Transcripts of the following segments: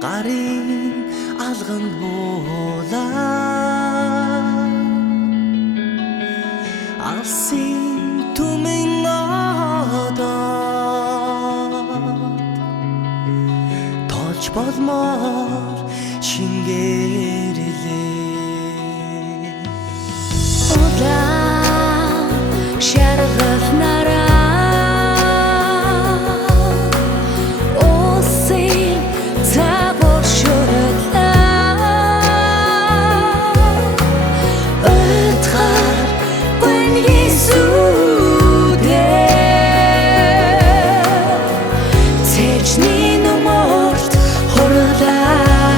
Гарын алганд буулаа алсын түмэн одоод тоолж болмоор шингээрэлээ удаан шаргалнараа улсын цагуур шүрэлээ өтгөр гүн Есүдээ цэжний нуморт хурлаадаа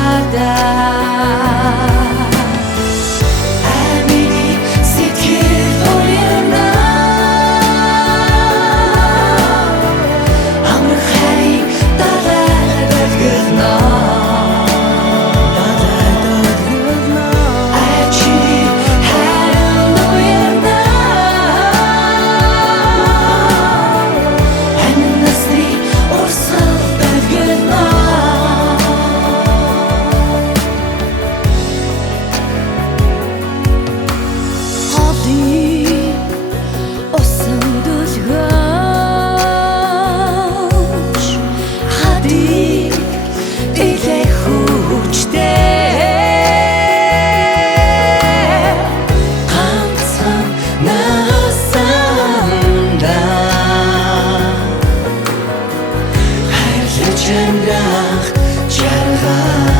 Чандрах жаргалтай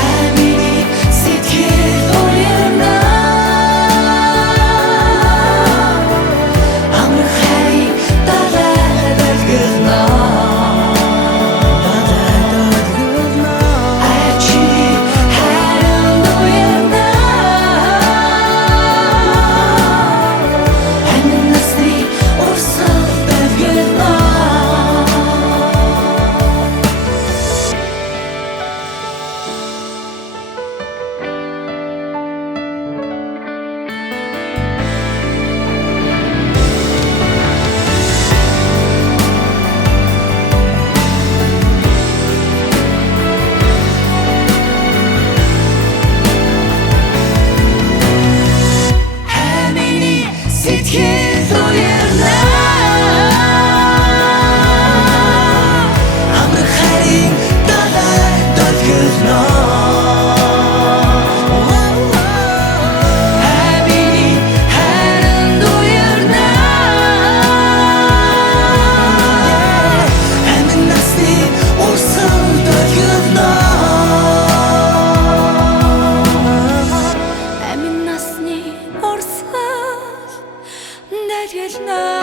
Амины сэтгэл уянаа Амрах хайрын далайд өлгөлнөө Ачи хайранд уянаа Амин насны урсгал сэтгэл уянаа Амрах хайрын далайд өлгөлнөө Амины хайранд уянаа Амин насны урсгалд өлгөлнөө Амин насны урсгал дэглэнэ